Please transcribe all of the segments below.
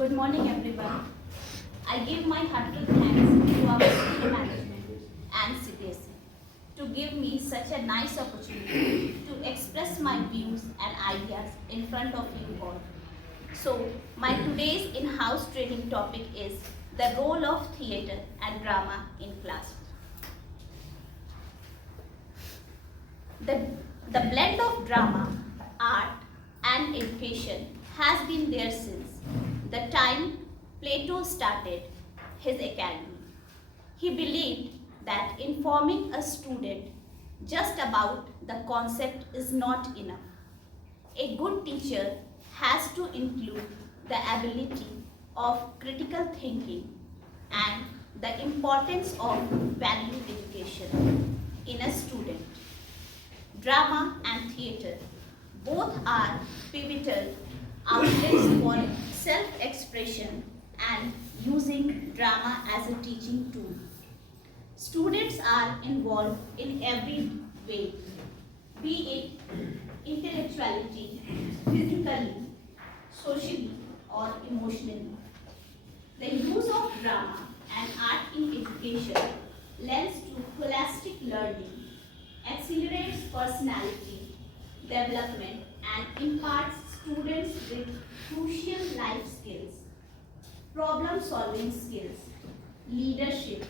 Good morning, everyone. I give my heartfelt thanks to our school management and CBSE to give me such a nice opportunity to express my views and ideas in front of you all. So, my today's in-house training topic is the role of theatre and drama in classroom. The blend of drama, art, and education has been there since the time Plato started his academy. He believed that informing a student just about the concept is not enough. A good teacher has to include the ability of critical thinking and the importance of value education in a student. Drama and theatre both are pivotal outlets for self-expression and using drama as a teaching tool. Students are involved in every way, be it intellectuality, physically, socially, or emotionally. The use of drama and art in education lends to holistic learning, accelerates personality development, and imparts students with crucial life skills, problem-solving skills, leadership,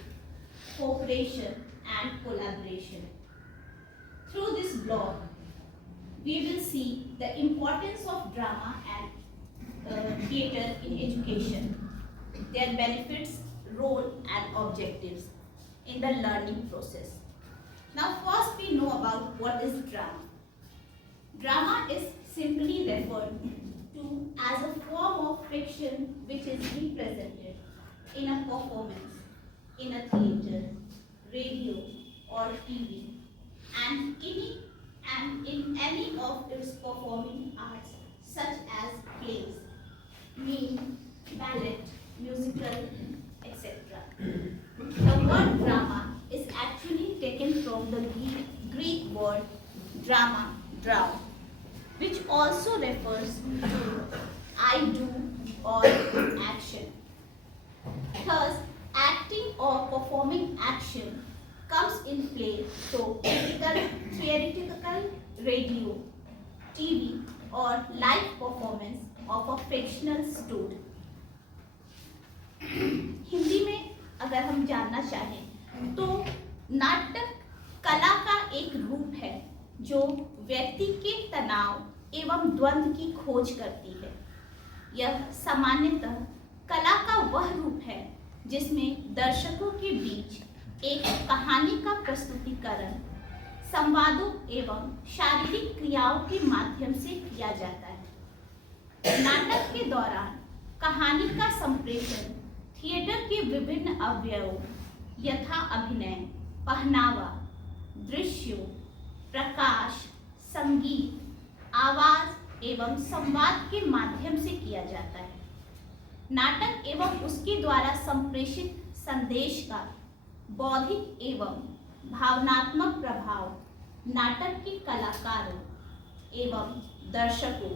cooperation, and collaboration. Through this blog, we will see the importance of drama and theatre in education, their benefits, role, and objectives in the learning process. Now, first we know about what is drama. Drama is simply referred to as a form of fiction which is represented in a performance, in a theatre, radio, or TV, and in any of its performing arts such as plays, mime, ballet, musical, etc. The word drama is actually taken from the Greek word drama, draw, which also refers to I do or action. Thus, acting or performing action comes in play through theatrical, radio, TV, or live performance of a fictional story. Hindi में अगर हम जानना चाहें तो नाटक कला का एक रूप है जो व्यक्ति के तनाव एवं द्वंद्व की खोज करती है। यह सामान्यतः कला का वह रूप है जिसमें दर्शकों के बीच एक कहानी का प्रस्तुतिकरण संवादों एवं शारीरिक क्रियाओं के माध्यम से किया जाता है। नाटक के दौरान कहानी का संप्रेषण थिएटर के विभिन्न अवयवों यथा अभिनय, पहनावा, दृश्यों, प्रकाश, संगीत, आवाज एवं संवाद के माध्यम से किया जाता है। नाटक एवं उसके द्वारा संप्रेषित संदेश का बौद्धिक एवं भावनात्मक प्रभाव नाटक के कलाकारों एवं दर्शकों,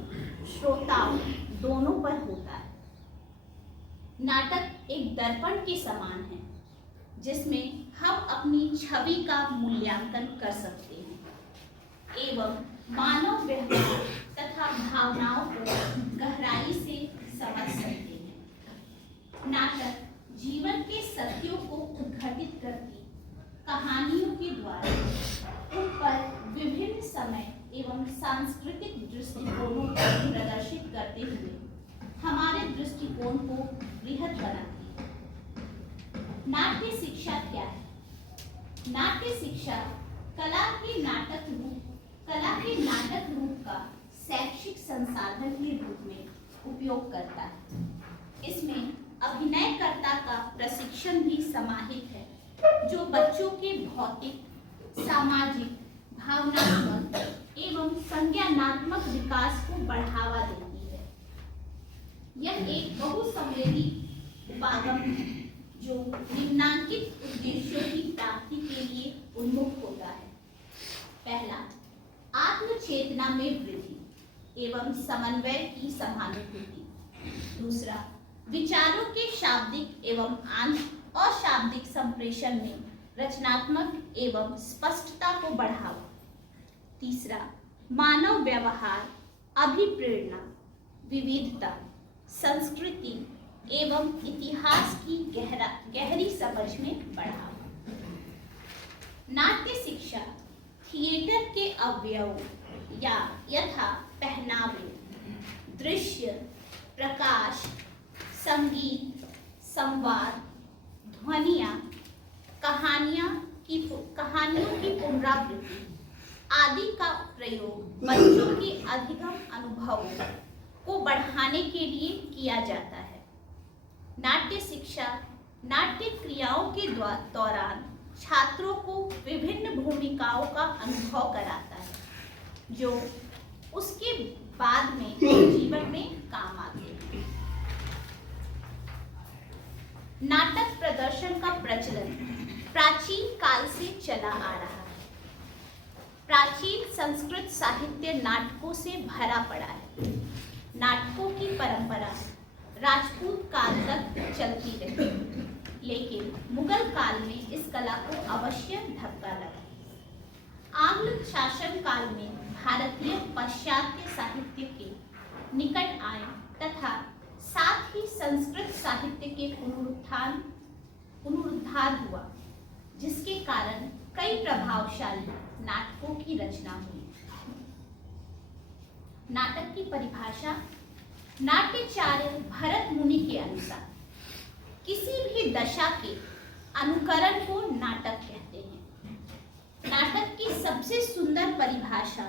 श्रोताओं दोनों पर होता है। नाटक एक दर्पण के समान है जिसमें हम अपनी छवि का मूल्यांकन कर सकते हैं एवं मानव व्यवहार तथा भावनाओं को गहराई से समझ सकते हैं। नाटक जीवन के सत्यों को उद्घाटित करती कहानियों के द्वारा उन पर विभिन्न समय एवं सांस्कृतिक दृष्टिकोणों को प्रदर्शित करते हुए हमारे दृष्टिकोण को बृहद बनाती है। नाट्य शिक्षा क्या है? नाट्य शिक्षा कला के नाटक रूप का शैक्षिक संसाधन के रूप में उपयोग करता है। इसमें अभिनयकर्ता का प्रशिक्षण भी समाहित है जो बच्चों के भौतिक, सामाजिक, भावनात्मक एवं संज्ञानात्मक विकास को बढ़ावा देती है। यह एक बहुसंवेदी उपागम है जो निम्नांकित उद्देश्यों की प्राप्ति के लिए उन्मुख होता है। पहला, आत्मचेतना में वृद्धि एवं समन्वय की सहानुभूति। दूसरा, विचारों के शाब्दिक एवं अशाब्दिक संप्रेषण में रचनात्मक एवं स्पष्टता को बढ़ावा। तीसरा, मानव व्यवहार, अभिप्रेरणा, विविधता, संस्कृति एवं इतिहास की गहरी समझ में बढ़ावा। नाट्य शिक्षा थिएटर के अवयवों या यथा पहनावे, दृश्य, प्रकाश, संगीत, संवाद, ध्वनियाँ, कहानियों की पुनरावृत्ति आदि का प्रयोग बच्चों के अधिगम अनुभवों को बढ़ाने के लिए किया जाता है। नाट्य शिक्षा नाट्य क्रियाओं के दौरान छात्रों को विभिन्न भूमिकाओं का अनुभव कराता है जो उसके बाद में जीवन में काम आते हैं। नाटक प्रदर्शन का प्रचलन प्राचीन काल से चला आ रहा है। प्राचीन संस्कृत साहित्य नाटकों से भरा पड़ा है। नाटकों की परंपरा राजपूत काल तक चलती रही, लेकिन मुगल काल में इस कला को अवश्य धक्का लगा। आंग्ल शासन काल में भारतीय पाश्चात्य साहित्य के निकट आए तथा साथ ही संस्कृत साहित्य के पुनरुद्धार हुआ, जिसके कारण कई प्रभावशाली नाटकों की रचना हुई। नाटक की परिभाषा नाट्याचार्य भरत मुनि के अनुसार किसी भी दशा के अनुकरण को नाटक कहते हैं। नाटक की सबसे सुंदर परिभाषा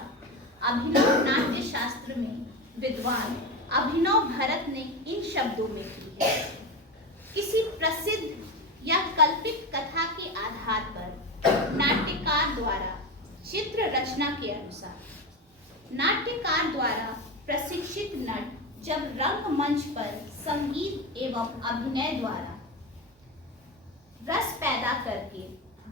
अभिनव नाट्य शास्त्र में विद्वान अभिनव भरत ने इन शब्दों में की है। किसी प्रसिद्ध या कल्पित कथा के आधार पर नाट्यकार द्वारा चित्र रचना के अनुसार नाट्यकार द्वारा प्रशिक्षित नट जब रंगमंच पर संगीत एवं अभिनय द्वारा रस पैदा करके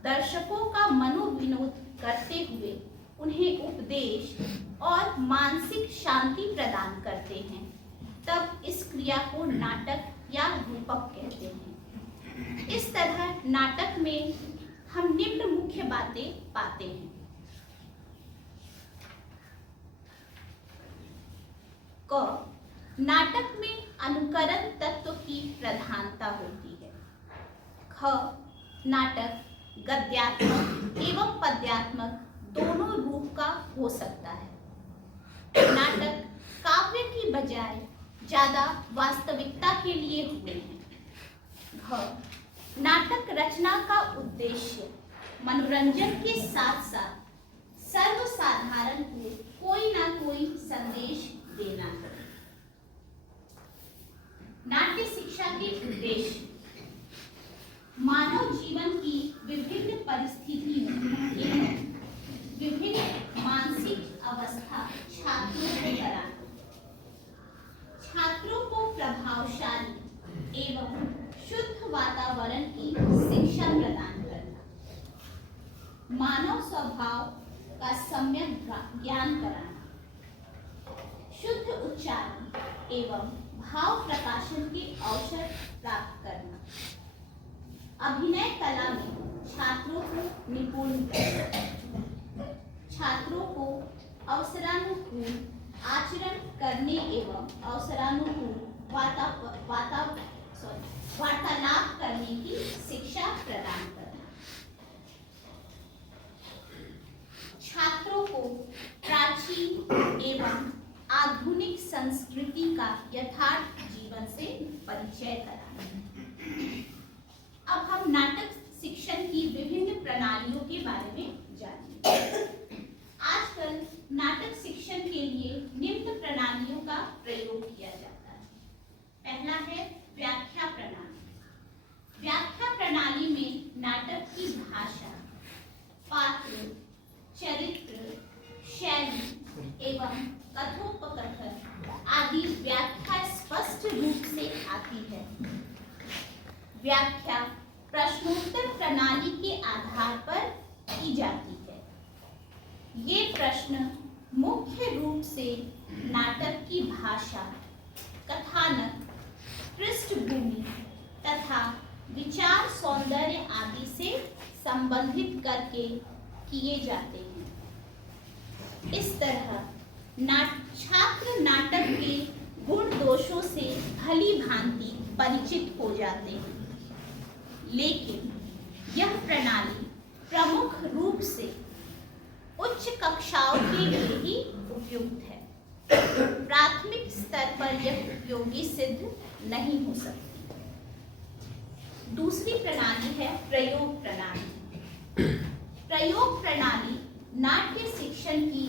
दर्शकों का मनोविनोद करते हुए उन्हें उपदेश और मानसिक शांति प्रदान करते हैं, तब इस क्रिया को नाटक या रूपक कहते हैं। इस तरह नाटक में हम निम्न मुख्य बातें पाते हैं। क, नाटक में अनुकरण तत्व की प्रधानता होती है। ख, नाटक गद्यात्मक एवं पद्यात्मक दोनों रूप का हो सकता है। नाटक काव्य की बजाय ज्यादा वास्तविकता के लिए हुए हैं। घ, नाटक रचना का उद्देश्य मनोरंजन के साथ साथ सर्वसाधारण को कोई ना कोई संदेश देना है। नाट्य शिक्षा के उद्देश्य मानव जीवन की विभिन्न परिस्थितियों एवं विभिन्न मानसिक अवस्था छात्रों को कराना, छात्रों को प्रभावशाली एवं शुद्ध वातावरण की शिक्षा प्रदान करना, मानव स्वभाव का सम्यक ज्ञान कराना, शुद्ध उच्चारण एवं भाव प्रकाशन के अवसर प्राप्त करना, अभिनय कला में छात्रों को निपुण करना, छात्रों को अवसरानुकूल आचरण करने एवं अवसरानुकूल वार्तालाप करने की शिक्षा प्रदान करना, छात्रों को प्राचीन एवं आधुनिक संस्कृति का यथार्थ जीवन से परिचय कराना। अब हम नाटक शिक्षण की विभिन्न प्रणालियों के बारे में जानेंगे। आजकल नाटक शिक्षण के लिए निम्न प्रणालियों का प्रयोग किया जाता है। पहला है व्याख्या प्रणाली। व्याख्या प्रणाली में नाटक की भाषा, पात्र, चरित्र, शैली एवं कथोपकथन आदि व्याख्या स्पष्ट रूप से आती है। व्याख्या प्रश्नोत्तर प्रणाली के आधार पर की जाती है। ये प्रश्न मुख्य रूप से नाटक की भाषा, कथानक, पृष्ठभूमि पृष्ठभूमि तथा विचार सौंदर्य आदि से संबंधित करके किए जाते हैं। इस तरह छात्र नाटक के गुण दोषों से भली भांति परिचित हो जाते हैं, लेकिन यह प्रणाली प्रमुख रूप से उच्च कक्षाओं के लिए ही उपयुक्त है। प्राथमिक स्तर पर यह उपयोगी सिद्ध नहीं हो सकती। दूसरी प्रणाली है प्रयोग प्रणाली। प्रयोग प्रणाली नाट्य शिक्षण की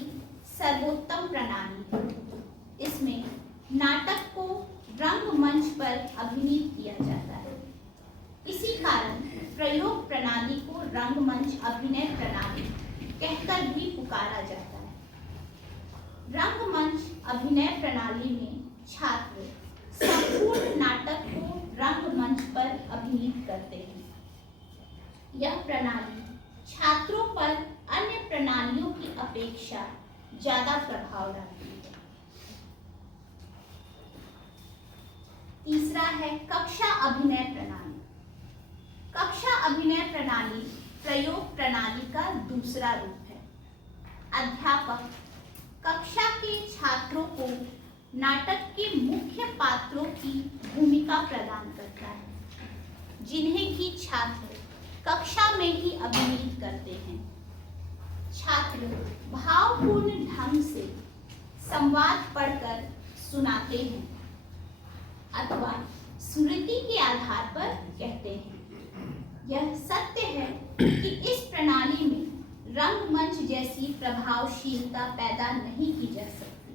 सर्वोत्तम प्रणाली है। इसमें नाटक को रंगमंच पर अभिनीत किया जाता है। इसी कारण प्रयोग प्रणाली को रंगमंच अभिनय प्रणाली कहकर भी पुकारा जाता है। रंगमंच अभिनय प्रणाली में छात्र संपूर्ण नाटक को रंगमंच पर अभिनीत करते हैं। यह प्रणाली छात्रों पर अन्य प्रणालियों की अपेक्षा ज्यादा प्रभाव डालती है। तीसरा है कक्षा अभिनय प्रणाली। कक्षा अभिनय प्रणाली प्रयोग प्रणाली का दूसरा रूप है। अध्यापक कक्षा के छात्रों को नाटक के मुख्य पात्रों की भूमिका प्रदान करता है, जिन्हें कि छात्र कक्षा में ही अभिनीत करते हैं। छात्र भावपूर्ण ढंग से संवाद पढ़कर सुनाते हैं अथवा स्मृति के आधार पर कहते हैं। यह सत्य है कि इस प्रणाली में रंगमंच जैसी प्रभावशीलता पैदा नहीं की जा सकती,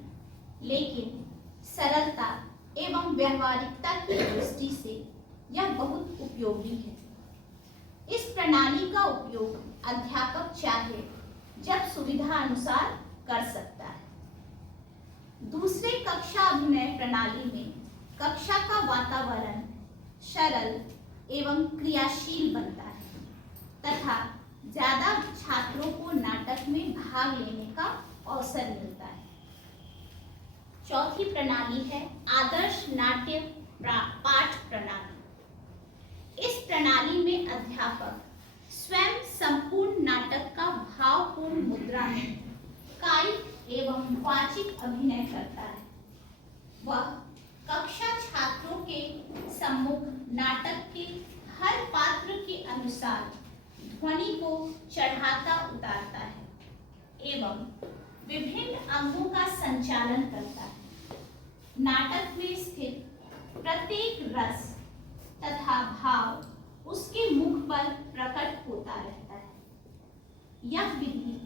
लेकिन सरलता एवं व्यवहारिकता की दृष्टि से यह बहुत उपयोगी है। इस प्रणाली का उपयोग अध्यापक चाहे जब सुविधा अनुसार कर सकता है। दूसरे कक्षा अभिनय प्रणाली में कक्षा का वातावरण सरल एवं क्रियाशील बनता है तथा ज्यादा छात्रों को नाटक में भाग लेने का अवसर मिलता है। चौथी प्रणाली है आदर्श नाट्य पाठ प्रणाली। इस प्रणाली में अध्यापक स्वयं संपूर्ण नाटक का भावपूर्ण मुद्रा में कायिक एवं वाचिक अभिनय करता है। वह कक्षा छात्रों के सम्मुख नाटक के हर पात्र के अनुसार ध्वनि को चढ़ाता उतारता है एवं विभिन्न अंगों का संचालन करता है। नाटक में स्थित प्रत्येक रस तथा भाव उसके मुख पर प्रकट होता रहता है। यह विधि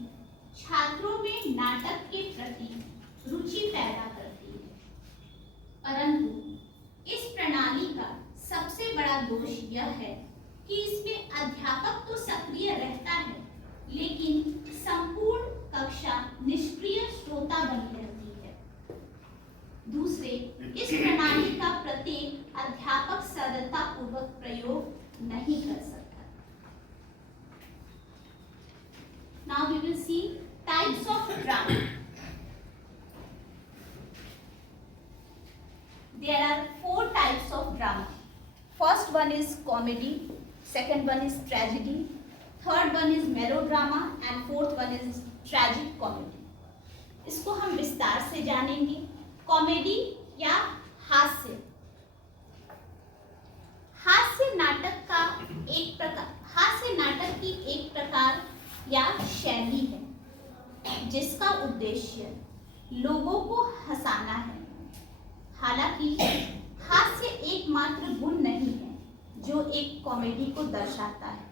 छात्रों में नाटक के प्रति रुचि पैदा करती है, परंतु इस प्रणाली का सबसे बड़ा दोष यह है कि इसमें अध्यापक तो सक्रिय रहता है, लेकिन संपूर्ण कक्षा निष्क्रिय श्रोता बनी रहती है। दूसरे, इस प्रणाली का प्रत्येक अध्यापक सरलतापूर्वक प्रयोग नहीं कर सकता। Now we will see types of drama. There are 4 types of drama. First one is comedy, second one is tragedy, third one is melodrama and fourth one is tragic comedy. इसको हम विस्तार से जानेंगे। कॉमेडी या हास्य। हास्य नाटक की एक प्रकार या शैली है जिसका उद्देश्य लोगों को हंसाना है। हालांकि हास्य एकमात्र गुण नहीं है जो एक कॉमेडी को दर्शाता है।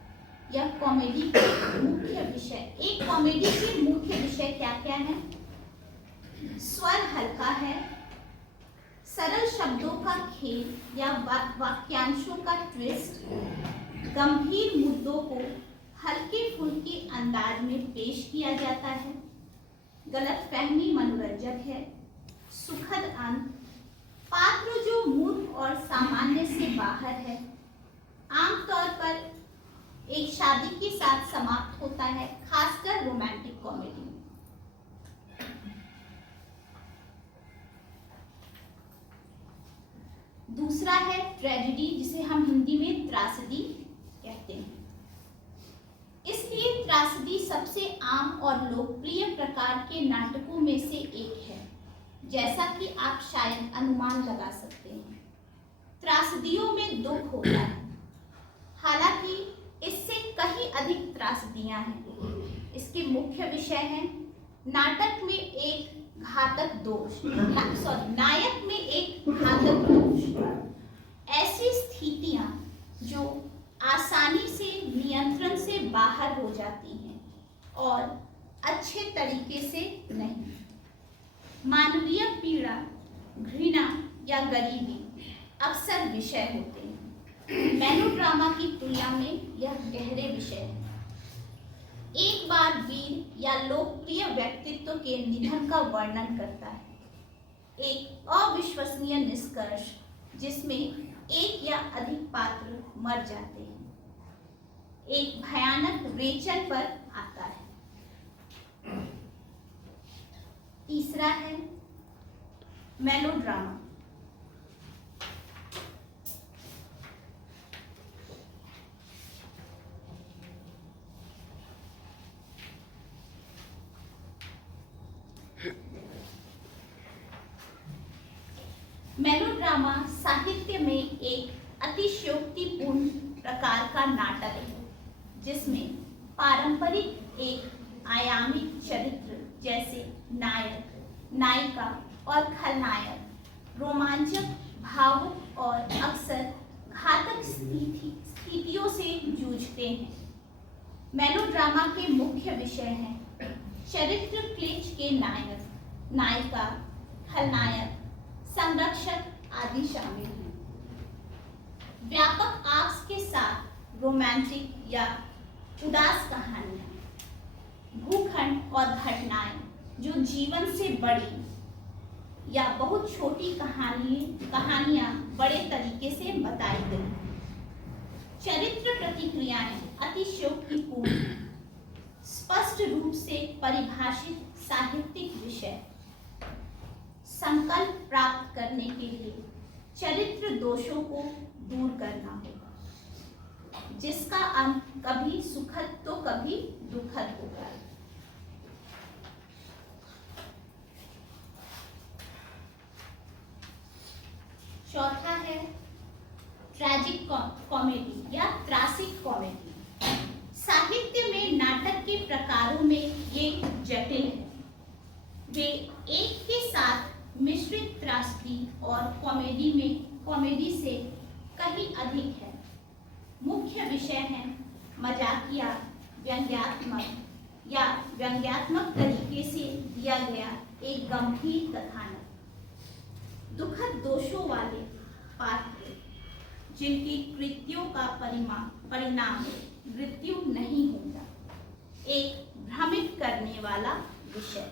यह कॉमेडी के मुख्य विषय, एक कॉमेडी के मुख्य विषय क्या क्या है? स्वर हल्का है, सरल शब्दों का खेल या वाक्यांशों का ट्विस्ट, गंभीर मुद्दों को हल्के फुल्के अंदाज में पेश किया जाता है, गलतफहमी मनोरंजक है, सुखद अंत, पात्र जो मूर्ख और सामान्य से बाहर है, आमतौर पर एक शादी के साथ समाप्त होता है, खासकर रोमांटिक कॉमेडी में। दूसरा है ट्रेजेडी, जिसे हम हिंदी में त्रासदी कहते हैं। इसलिए त्रासदी सबसे आम और लोकप्रिय प्रकार के नाटकों में से एक है, जैसा कि आप शायद अनुमान लगा सकते हैं। त्रासदियों में दुख होता है, हालांकि इससे कहीं अधिक त्रासदियां हैं। इसके मुख्य विषय हैं नाटक में एक घातक दोष, नायक में एक घातक दोष, ऐसी स्थितियां जो आसानी से नियंत्रण से बाहर हो जाती हैं और अच्छे तरीके से नहीं, मानवीय पीड़ा, घृणा या गरीबी अक्सर विषय होते हैं। मेलोड्रामा की तुलना में यह गहरे विषय हैं। एक बार वीर या लोकप्रिय व्यक्तित्व के निधन का वर्णन करता है, एक अविश्वसनीय निष्कर्ष जिसमें एक या अधिक पात्र मर जाते हैं, एक भयानक रेचन पर आता है। तीसरा है मेलोड्रामा। मेलोड्रामा साहित्य में एक अतिशयोक्तिपूर्ण प्रकार का नाटक है, जिसमें पारंपरिक एक आयामिक चरित्र जैसे नायक, नायिका और खलनायक रोमांचक, भावुक और अक्सर घातक स्थितियों से जूझते हैं। मेलोड्रामा के मुख्य विषय हैं चरित्र क्लिच के नायक, नायिका, खलनायक, संरक्षक आदि शामिल हैं। व्यापक आर्क्स के साथ रोमांटिक या उदास कहानियां, भूखंड और घटनाएं जो जीवन से बड़ी या बहुत छोटी कहानियां बड़े तरीके से बताई गई। चरित्र प्रतिक्रियाएं अतिशयोक्तिपूर्ण, स्पष्ट रूप से परिभाषित साहित्यिक विषय। संकल्प प्राप्त करने के लिए चरित्र दोषों को दूर करना होगा, जिसका अंत कभी सुखद तो कभी दुखद होगा। चौथा है ट्रैजिक कॉमेडी या त्रासिक कॉमेडी। साहित्य में नाटक के प्रकारों में ये जटिल है। वे एक के साथ मिश्रित त्रासदी और कॉमेडी से कहीं अधिक है। मुख्य विषय हैं मजाकिया, व्यंग्यात्मक तरीके से दिया गया एक गंभीर कथानक, दुखद दोषों वाले पात्र जिनकी कृत्यों का परिणाम मृत्यु नहीं होता, एक भ्रमित करने वाला विषय।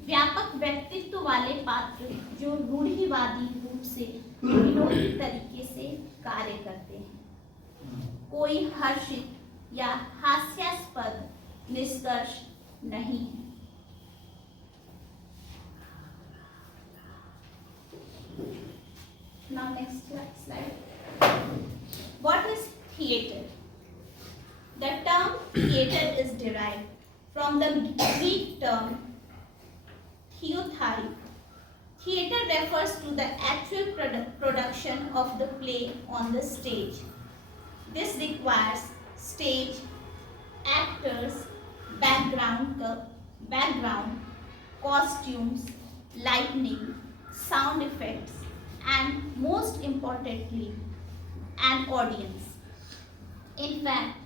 व्यापक व्यक्तित्व वाले पात्र जो रूढ़िवादी रूप से विनोदी तरीके से कार्य करते हैं, कोई हर्षित या हास्यास्पद निष्कर्ष नहीं है। Now next slide. What is theatre? The term theatre is derived from the Greek term theathari. Theatre refers to the actual production of the play on the stage. This requires stage, actors, background, costumes, lighting, sound effects, and most importantly, an audience. In fact,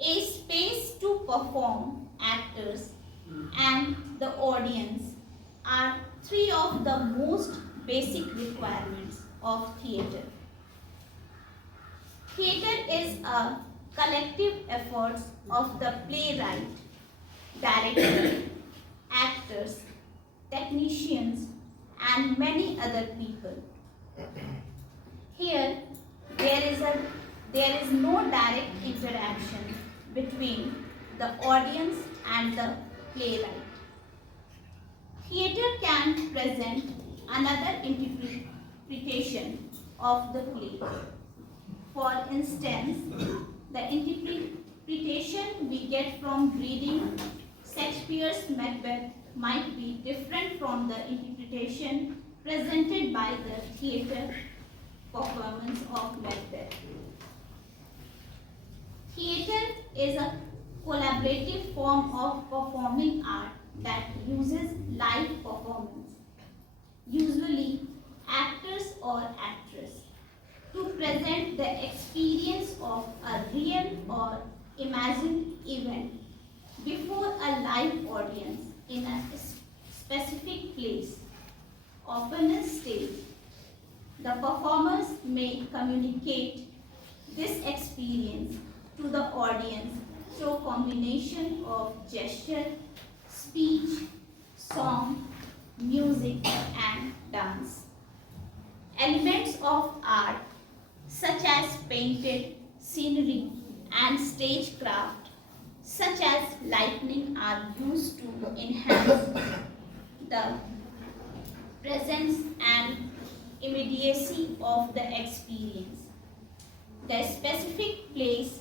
a space to perform, actors, and the audience are three of the most basic requirements of theatre. Theatre is a collective effort of the playwright, director, actors, technicians, and many other people. Here, there is no direct interaction between the audience and the playwright. Theatre can present another interpretation of the play. For instance, the interpretation we get from reading Shakespeare's Macbeth might be different from the interpretation presented by the theatre performance of Macbeth. Theatre is a collaborative form of performing art that uses live performance, usually actors or actress, to present the experience of a real or imagined event before a live audience in a specific place, often a stage. The performers may communicate this experience to the audience through combination of gesture, speech, song, music, and dance. Elements of art such as painted scenery and stagecraft such as lighting are used to enhance the presence and immediacy of the experience. The specific place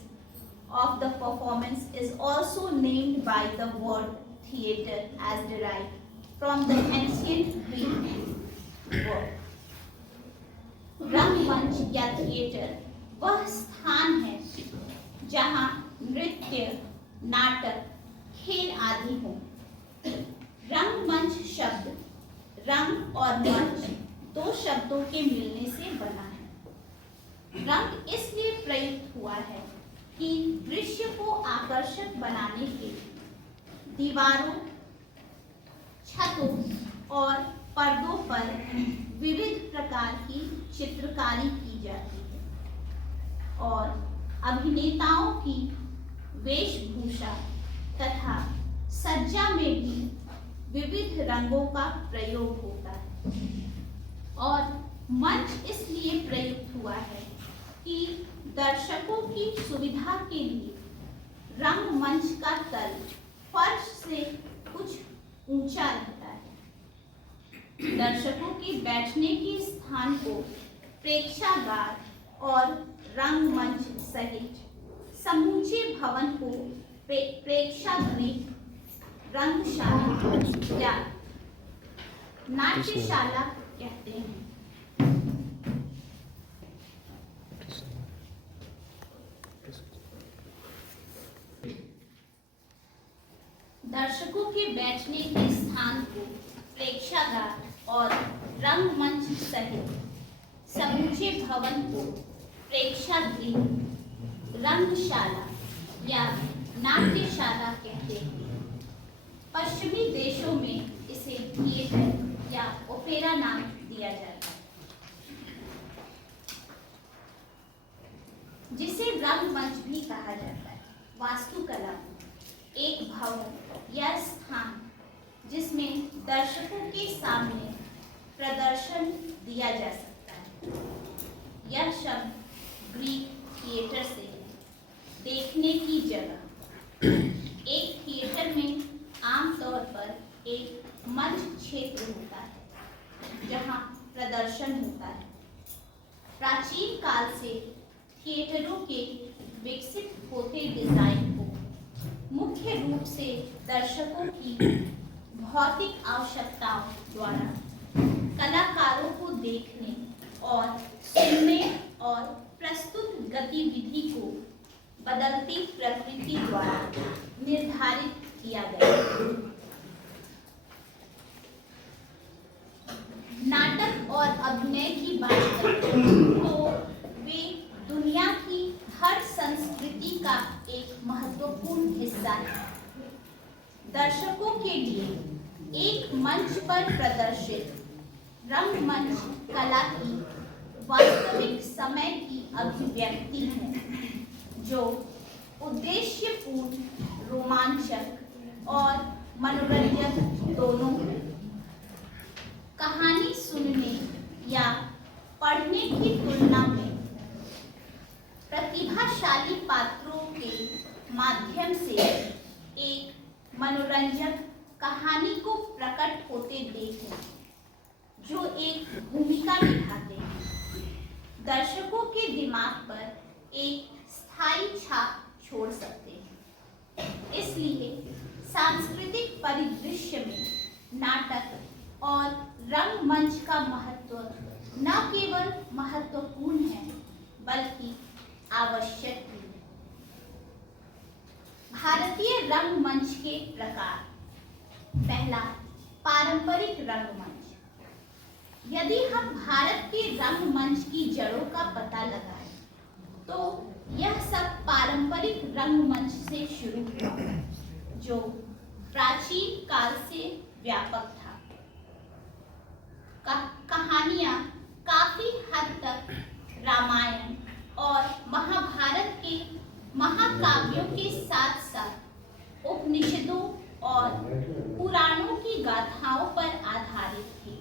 of the performance is also named by the word theatre as derived from the ancient Greek word. रंगमंच या theatre वह स्थान है जहाँ नृत्य, नाटक, खेल आदि हो। रंगमंच शब्द रंग और मंच दो शब्दों के मिलने से बना है। रंग इसलिए प्रयुक्त हुआ है कि दृश्य को आकर्षक बनाने के लिए दीवारों, छतों और पर्दों पर विविध प्रकार की चित्रकारी की जाती है और अभिनेताओं की वेशभूषा तथा सज्जा में भी विविध रंगों का प्रयोग होता है। और मंच इसलिए प्रयुक्त हुआ है कि दर्शकों की सुविधा के लिए रंगमंच का तल फर्श से कुछ ऊंचा रहता है। दर्शकों के बैठने के स्थान को प्रेक्षागार और रंगमंच सहित समूचे भवन को प्रेक्षागृह, रंगशाला या नाट्यशाला कहते हैं। दर्शकों के बैठने के स्थान को प्रेक्षागार और रंगमंच सहित समूचे भवन को प्रेक्षागृह, रंगशाला या नाट्यशाला कहते हैं। पश्चिमी देशों में इसे थिएटर या ओपेरा नाम दिया जाता है। जिसे रंगमंच भी कहा जाता है। वास्तुकला एक भवन या स्थान जिसमें दर्शकों के सामने प्रदर्शन दिया जा सकता है। यह शब्द ग्रीक थिएटर से है, देखने की जगह। एक थिएटर में आमतौर पर एक मंच क्षेत्र होता है जहां प्रदर्शन होता है। प्राचीन काल से थिएटरों के विकसित होते डिजाइन को मुख्य रूप से दर्शकों की भौतिक आवश्यकताओं द्वारा कलाकारों को देखने और सुनने और प्रस्तुत गतिविधि को बदलती प्रकृति द्वारा निर्धारित किया गया। नाटक और अभिनय की बात करें तो वे दुनिया की हर संस्कृति का एक महत्वपूर्ण हिस्सा है। दर्शकों के लिए एक मंच पर प्रदर्शित रंगमंच कला की वास्तविक समय की अभिव्यक्ति है, जो उद्देश्यपूर्ण, रोमांचक और मनोरंजक दोनों है। कहानी सुनने या पढ़ने की तुलना में प्रतिभाशाली पात्रों के माध्यम से एक मनोरंजक कहानी को प्रकट होते देखें, जो एक भूमिका निभाते हैं। दर्शकों के दिमाग पर एक स्थायी छाप छोड़ सकते हैं। इसलिए सांस्कृतिक परिदृश्य में नाटक और रंगमंच का महत्व न केवल महत्वपूर्ण है बल्कि आवश्यक भी है। भारतीय रंगमंच के प्रकार। पहला, पारंपरिक रंगमंच। यदि हम भारत के रंगमंच की जड़ों का पता लगाएं, तो यह सब पारंपरिक रंगमंच से शुरू हुआ, जो प्राचीन काल से व्यापक था। कहानियां काफी हद तक रामायण और महाभारत के महाकाव्यों के साथ साथ उपनिषदों और पुराणों की गाथाओं पर आधारित थी।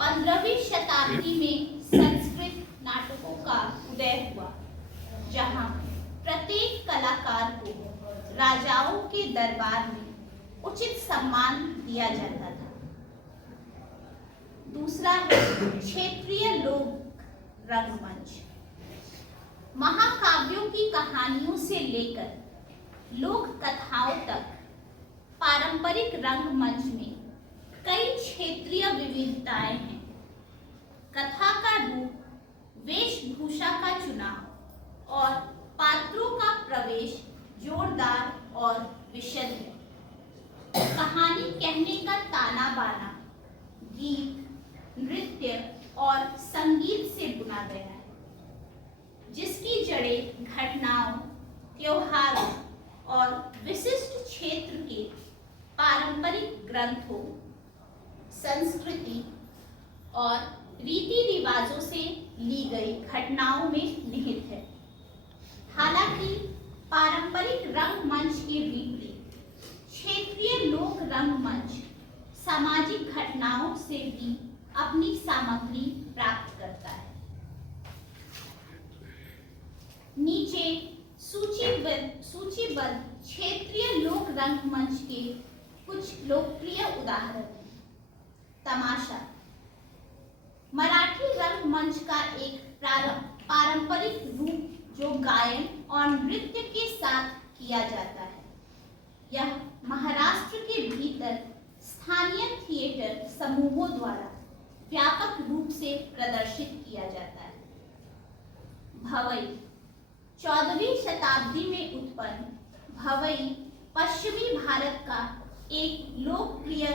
15वीं शताब्दी में संस्कृत नाटकों का उदय हुआ, जहां प्रत्येक कलाकार को राजाओं के दरबार में उचित सम्मान दिया जाता था। दूसरा है क्षेत्रीय लोक रंगमंच। महाकाव्यों की कहानियों से लेकर लोक कथाओं तक पारंपरिक रंगमंच में कई क्षेत्रीय विविधताएं हैं। कथा का रूप, वेशभूषा का चुनाव और पात्रों का प्रवेश जोरदार और विशद है। कहानी कहने का ताना बाना गीत, नृत्य और संगीत से बुना गया है, जिसकी जड़ें घटनाओं, त्योहारों और विशिष्ट क्षेत्र के पारंपरिक ग्रंथों, संस्कृति और रीति रिवाजों से ली गई घटनाओं में निहित है। हालांकि पारंपरिक रंगमंच के विपरीत क्षेत्रीय लोक रंगमंच सामाजिक घटनाओं से भी अपनी सामग्री प्राप्त करता है। नीचे सूचीबद्ध क्षेत्रीय लोक रंगमंच के कुछ लोकप्रिय उदाहरण हैं। तमाशा। मराठी रंगमंच का एक पारंपरिक रूप जो गायन और नृत्य के साथ किया जाता है। यह महाराष्ट्र के भीतर स्थानीय थिएटर समूहों द्वारा व्यापक रूप से प्रदर्शित किया जाता है। भवई। 14वीं शताब्दी में उत्पन्न भवई पश्चिमी भारत का एक लोकप्रिय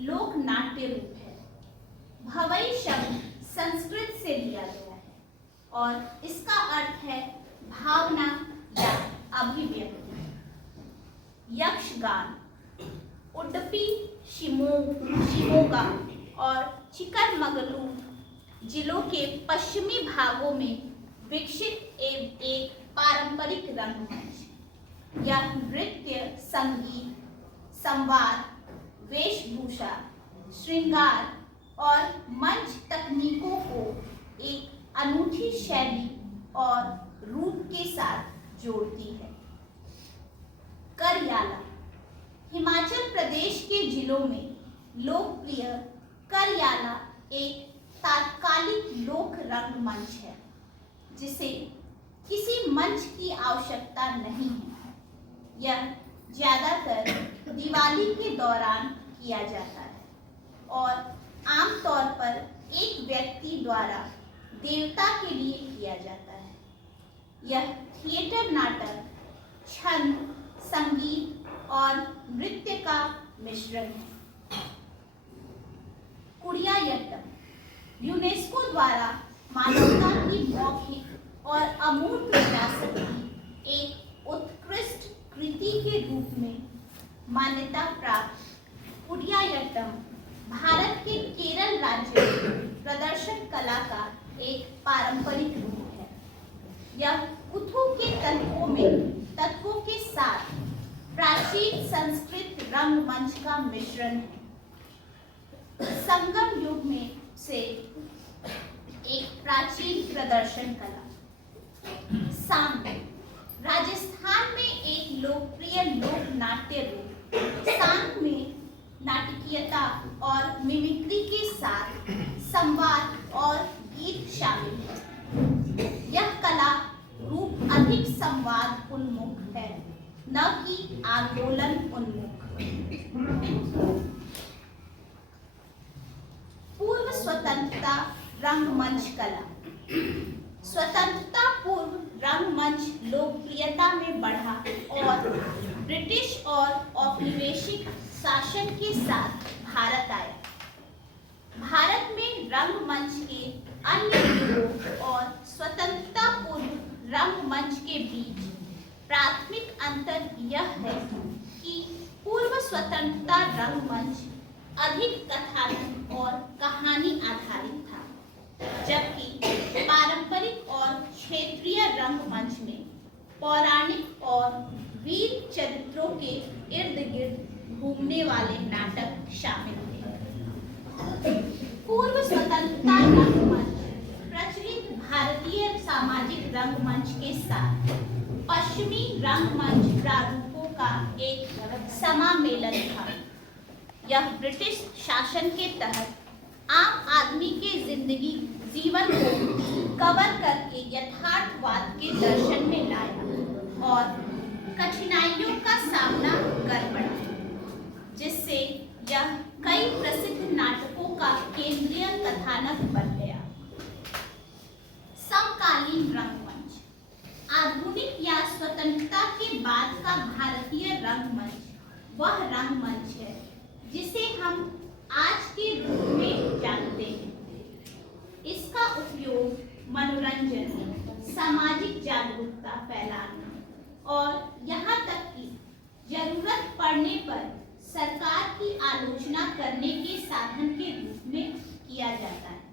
लोक नाट्य रूप है। भवई शब्द संस्कृत से लिया गया है और इसका अर्थ है भावना या अभिव्यक्ति। यक्षगान। उडुपी, शिमोगा और चिकमगलूर जिलों के पश्चिमी भागों में विकसित एक पारंपरिक रंगमंच। यह नृत्य, संगीत, संवाद, वेशभूषा, श्रृंगार और मंच तकनीकों को एक अनूठी शैली और रूप के साथ जोड़ती है। करयाला। हिमाचल प्रदेश के जिलों में लोकप्रिय करयाला एक तात्कालिक लोक रंगमंच है, जिसे किसी मंच की आवश्यकता नहीं है। यह ज्यादातर दिवाली के दौरान किया जाता है और आमतौर पर एक व्यक्ति द्वारा देवता के लिए किया जाता है। यह थिएटर नाटक, छंद, संगीत और नृत्य का मिश्रण है। कुडियाट्टम यूनेस्को द्वारा मानवता की मौखिक और अमूर्त विरासत की एक उत्कृष्ट कृति के रूप में मान्यता प्राप्त कुडियाट्टम भारत के केरल राज्य में प्रदर्शन कला का एक पारंपरिक रूप है। यह कुथु के तत्वों के साथ प्राचीन संस्कृत रंगमंच का मिश्रण है। संगम युग में से एक प्राचीन प्रदर्शन कला। सांग। राजस्थान में एक लोकप्रिय लोक नाट्य रूप। सांग में नाटकीयता और मिमिक्री के साथ संवाद और गीत शामिल है। यह कला रूप अधिक संवाद उन्मुख है, न कि आंदोलन उन्मुख। पूर्व स्वतंत्रता रंगमंच कला। स्वतंत्रता पूर्व रंगमंच लोकप्रियता में बढ़ा और ब्रिटिश और औपनिवेशिक शासन के साथ भारत आया। भारत में रंगमंच के अन्य युगों और स्वतंत्रता पूर्व रंगमंच के बीच प्राथमिक अंतर यह है कि पूर्व स्वतंत्रता रंगमंच अधिक कथानक और कहानी आधारित था, जबकि पारंपरिक और क्षेत्रीय रंगमंच में पौराणिक और वीर चरित्रों के इर्द गिर्द घूमने वाले नाटक शामिल थे। पूर्व स्वतंत्रता रंगमंच प्रचलित भारतीय सामाजिक रंगमंच के साथ पश्चिमी रंगमंच प्रारूपों का एक समामेलन था। यह ब्रिटिश शासन के तहत आम आदमी के जीवन को कवर करके यथार्थवाद के दर्शन में लाया और कठिनाइयों का सामना कर पड़ा, जिससे यह कई प्रसिद्ध नाटकों का केंद्रीय कथानक बन गया। समकालीन रंगमंच। आधुनिक या स्वतंत्रता के बाद का भारतीय रंगमंच वह रंगमंच है जिसे हम आज के रूप में जानते हैं। इसका उपयोग मनोरंजन, सामाजिक जागरूकता फैलाने और यहाँ तक कि जरूरत पड़ने पर सरकार की आलोचना करने के साधन के रूप में किया जाता है।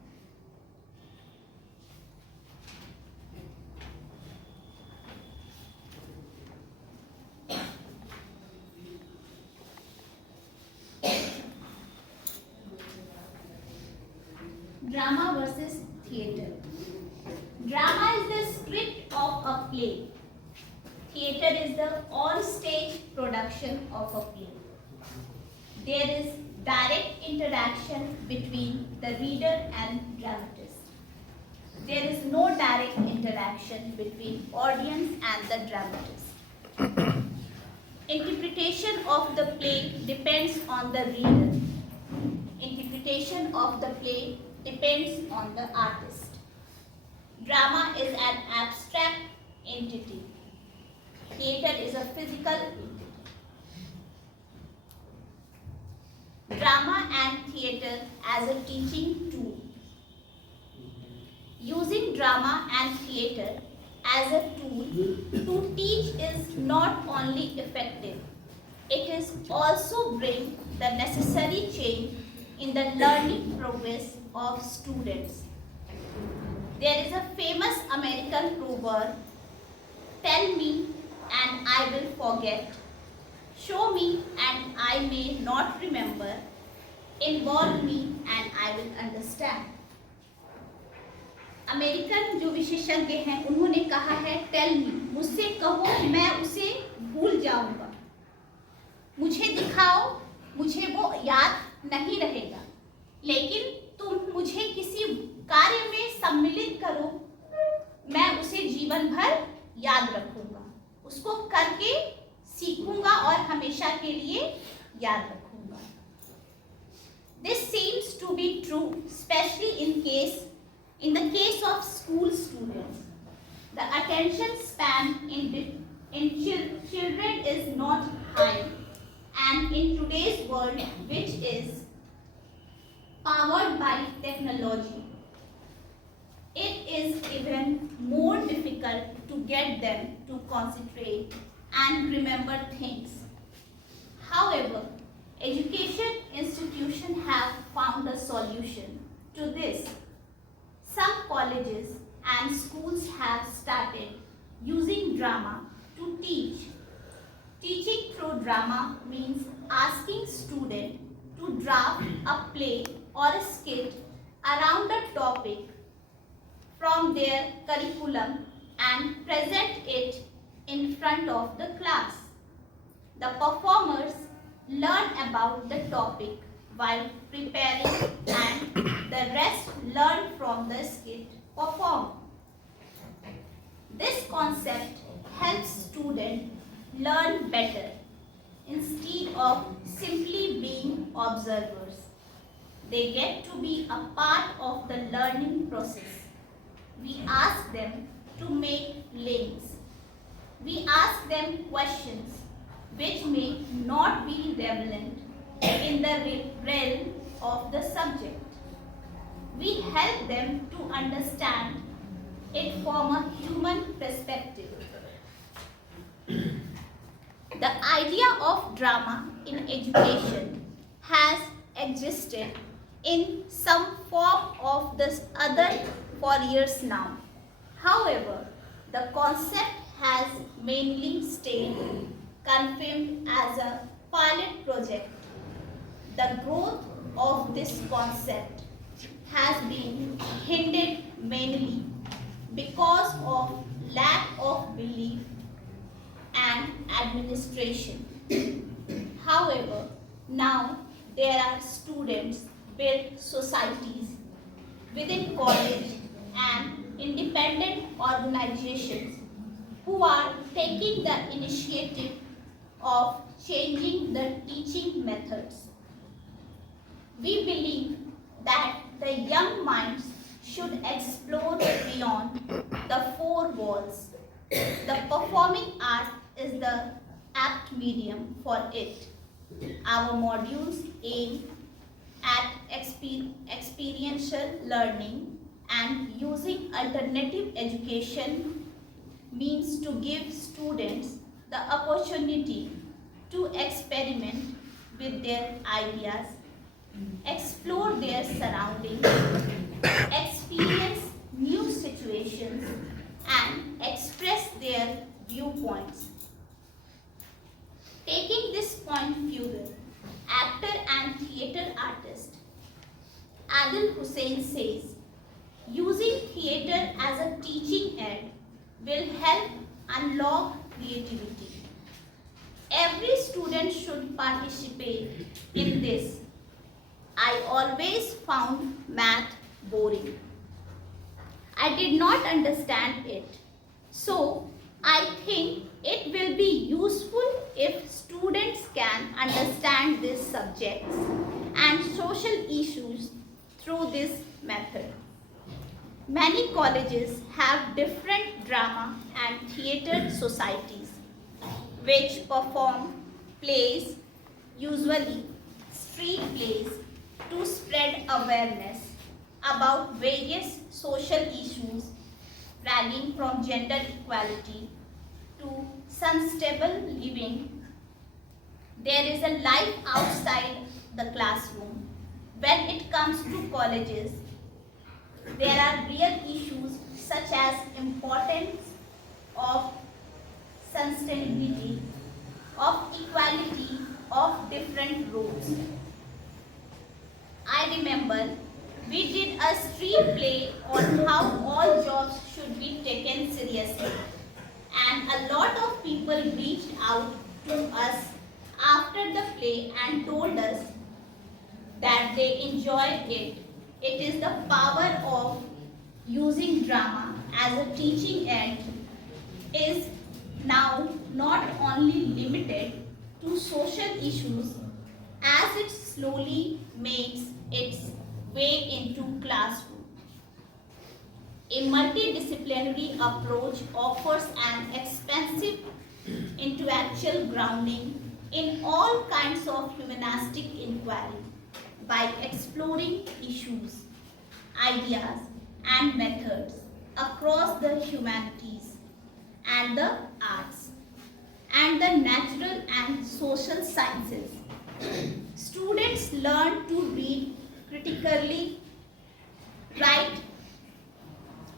Drama versus theatre. Drama is the script of a play. Theatre is the on-stage production of a play. There is direct interaction between the reader and dramatist. There is no direct interaction between audience and the dramatist. Interpretation of the play depends on the reader. Interpretation of the play depends on the artist. Drama is an abstract entity. Theatre is a physical entity. Drama and theatre as a teaching tool. Using drama and theatre as a tool to teach is not only effective, it is also bring the necessary change in the learning progress of students. There is a famous American proverb, tell me and I will forget, show me and I may not remember, involve me and I will understand. American जो विशेषज्ञ हैं उन्होंने कहा है, tell me, मुझसे कहो मैं उसे भूल जाऊंगा, मुझे दिखाओ मुझे वो याद नहीं रहेगा, लेकिन तुम मुझे किसी कार्य में सम्मिलित करो, मैं उसे जीवन भर याद रखूंगा, उसको करके सीखूंगा और हमेशा के लिए याद रखूंगा. This seems to be true, especially in the case of school students. The attention span in children is not high, and in today's world, which is powered by technology, it is even more difficult to get them to concentrate and remember things. However, education institutions have found a solution to this. Some colleges and schools have started using drama to teach. Teaching through drama means asking students to draft a play or a skit around a topic from their curriculum and present it in front of the class. The performers learn about the topic while preparing, and the rest learn from the skit performed. This concept helps students learn better instead of simply being observers. They get to be a part of the learning process. We ask them to make links. We ask them questions which may not be relevant in the realm of the subject. We help them to understand it from a human perspective. The idea of drama in education has existed in some form of this other for years now. However, the concept has mainly stayed confined as a pilot project. The growth of this concept has been hindered mainly because of lack of belief and administration. However, now there are students built societies within college and independent organizations who are taking the initiative of changing the teaching methods. We believe that the young minds should explore beyond the four walls. The performing art is the apt medium for it. Our modules aim at experiential learning and using alternative education means to give students the opportunity to experiment with their ideas, explore their surroundings, experience new situations, and express their viewpoints. Taking this point further, actor and theatre artist Adil Hussain says, using theatre as a teaching aid will help unlock creativity. Every student should participate in this. I always found math boring. I did not understand it. So, I think it will be useful if students can understand these subjects and social issues through this method. Many colleges have different drama and theatre societies which perform plays, usually street plays, to spread awareness about various social issues ranging from gender equality to sustainable living. There is a life outside the classroom. When it comes to colleges, there are real issues such as importance of sustainability, of equality of different roles. I remember we did a street play on how all jobs should be taken seriously, and a lot of people reached out to us after the play and told us that they enjoyed it. It is the power of using drama as a teaching aid is now not only limited to social issues as it slowly makes its way into classroom. A multidisciplinary approach offers an expansive intellectual grounding in all kinds of humanistic inquiry by exploring issues, ideas, and methods across the humanities and the arts and the natural and social sciences. Students learn to read critically, write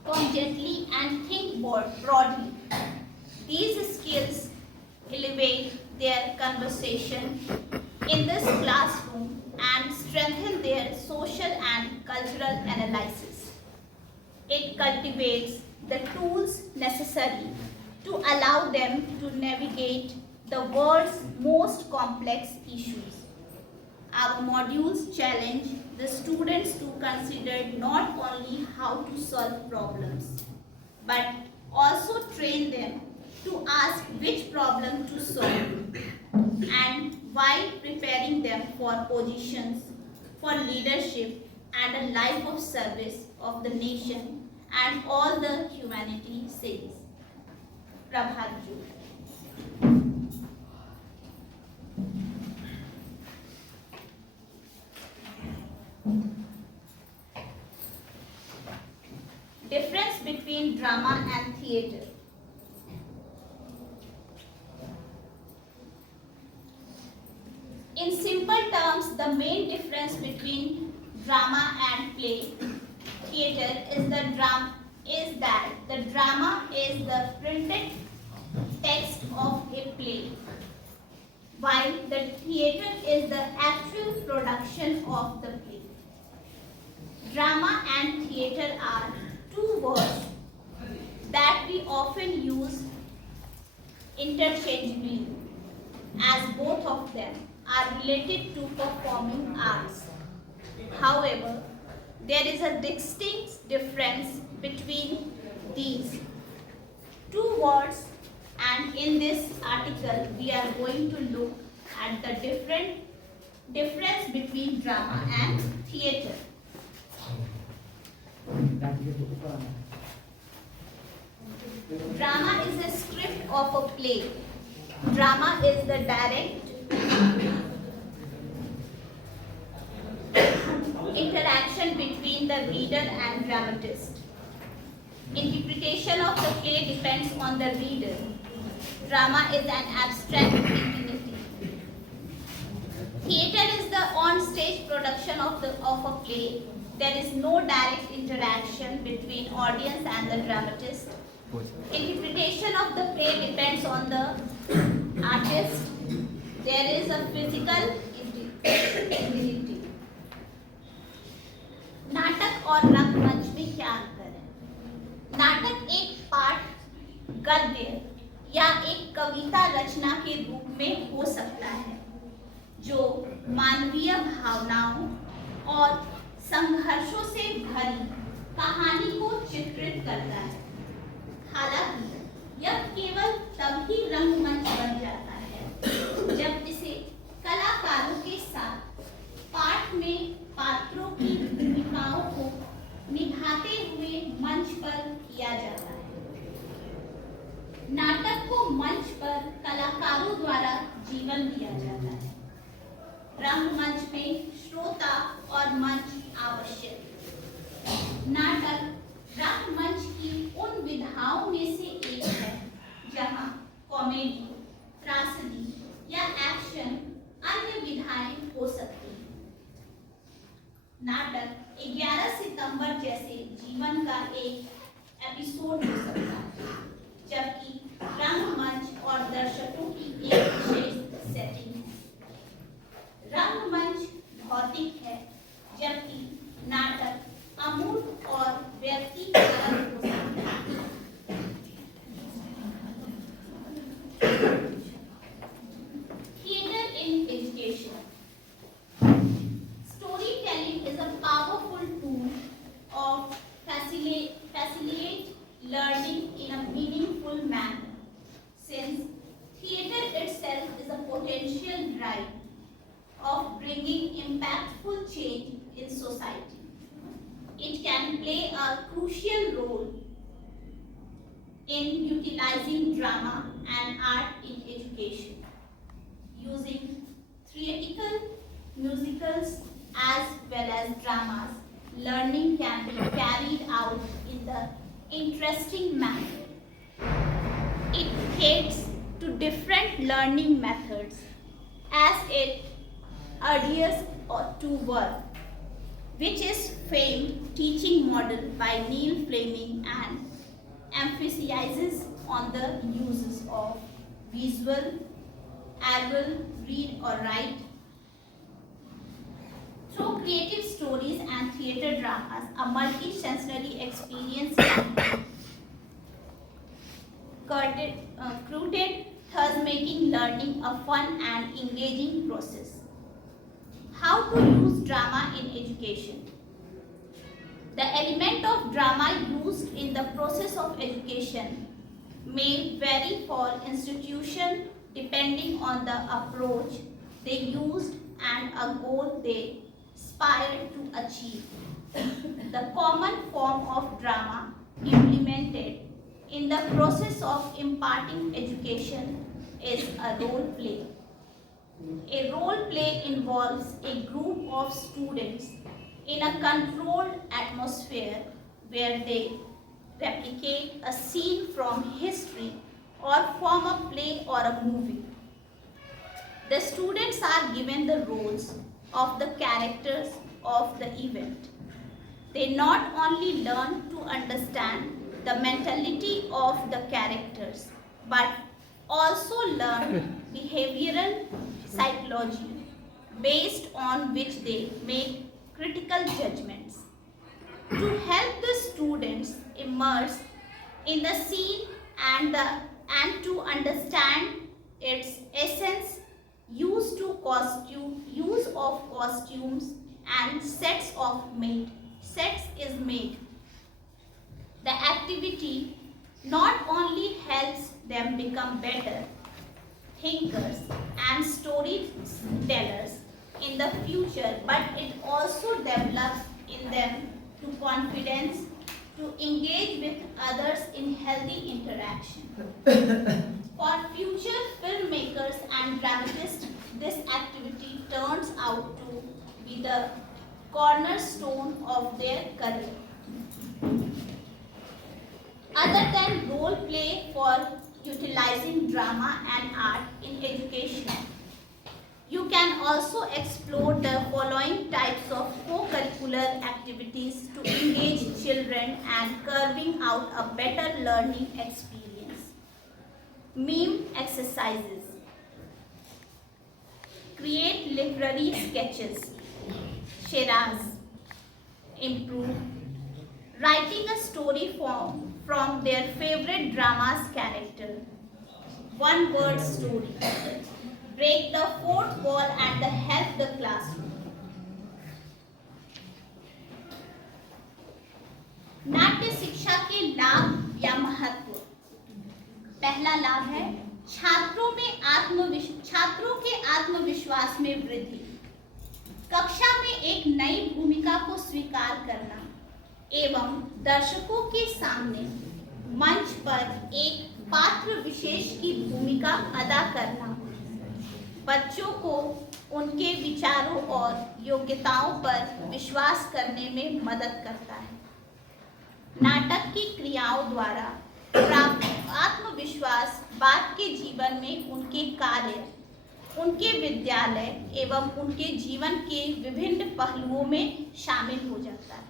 cogently, and think broadly. These skills elevate their conversation in this classroom and strengthen their social and cultural analysis. It cultivates the tools necessary to allow them to navigate the world's most complex issues. Our modules challenge the students to consider not only how to solve problems, but also train them to ask which problem to solve and why, preparing them for positions for leadership and a life of service of the nation and all the humanity says. Prabhat Ji. Difference between drama and theatre. In simple terms, the main difference between drama and play theatre is that the drama is the printed text of a play, while the theatre is the actual production of the play. Drama and theatre are two words that we often use interchangeably, as both of them are related to performing arts. However, there is a distinct difference between these two words, and in this article we are going to look at the difference between drama and theatre. Drama is a script of a play. Drama is the direct interaction between the reader and dramatist. Interpretation of the play depends on the reader. Drama is an abstract infinity. Theatre is the on-stage production of a play. There is no direct interaction between audience and the dramatist. Interpretation of the play depends on the artist. There is a physical infinity. नाटक और रंगमंच में क्या अंतर है? नाटक एक पाठ, गद्य या एक कविता रचना के रूप में हो सकता है, जो मानवीय भावनाओं और संघर्षों से भरी कहानी को चित्रित करता है। हालांकि यह केवल तभी रंगमंच बन जाता है जब इसे कलाकारों के साथ पाठ में पात्रों की भूमिकाओं को निभाते हुए मंच पर किया जाता है। नाटक को मंच पर कलाकारों द्वारा जीवन दिया जाता है। रंगमंच में श्रोता और मंच आवश्यक है। नाटक रंगमंच की उन विधाओं में से एक है जहां कॉमेडी, त्रासदी या एक्शन अन्य विधाएं हो सकती हैं। नाटक 11 सितंबर जैसे जीवन का एक एपिसोड हो सकता है, जबकि रंगमंच और दर्शकों की एक विशेष सेटिंग है। रंगमंच भौतिक है, जबकि नाटक अमूर्त और व्यक्तिगत हो सकता है। Theatre in education. Storytelling is a powerful tool of facilitate learning in a meaningful manner, since theatre itself is a potential drive of bringing impactful change in society. It can play a crucial role in utilizing drama and art in education. Using theatrical, musicals as well as dramas, learning can be carried out in the interesting manner. It caters to different learning methods as it adheres to work, which is famed teaching model by Neil Fleming and emphasizes on the uses of visual, oral, read or write. Through creative stories and theatre dramas, a multi-sensory experience can created, thus making learning a fun and engaging process. how to use drama in education. The element of drama used in the process of education may vary for institution depending on the approach they used and a goal they aspired to achieve. The common form of drama implemented in the process of imparting education is a role play. A role play involves a group of students in a controlled atmosphere where they replicate a scene from history or from a play or a movie. The students are given the roles of the characters of the event. They not only learn to understand the mentality of the characters, but also learn behavioral psychology based on which they make critical judgments. To help the students immerse in the scene and to understand its essence, use of costumes and sets is made. The activity not only helps them become better thinkers and storytellers in the future, but it also develops in them to confidence to engage with others in healthy interaction. For future filmmakers and dramatists, this activity turns out to be the cornerstone of their career. Other than role play for utilizing drama and art in education, you can also explore the following types of co-curricular activities to engage children and carving out a better learning experience. Meme exercises. Create literary sketches. Sharas. Improve. Writing a story from their favorite drama's character. One-word story. Break the fourth wall and help the classroom. नाट्य शिक्षा के लाभ या महत्व। पहला लाभ है छात्रों के आत्मविश्वास में वृद्धि। कक्षा में एक नई भूमिका को स्वीकार करना एवं दर्शकों के सामने मंच पर एक पात्र विशेष की भूमिका अदा करना बच्चों को उनके विचारों और योग्यताओं पर विश्वास करने में मदद करता है। नाटक की क्रियाओं द्वारा प्राप्त आत्मविश्वास बाद के जीवन में उनके कार्य, उनके विद्यालय एवं उनके जीवन के विभिन्न पहलुओं में शामिल हो जाता है।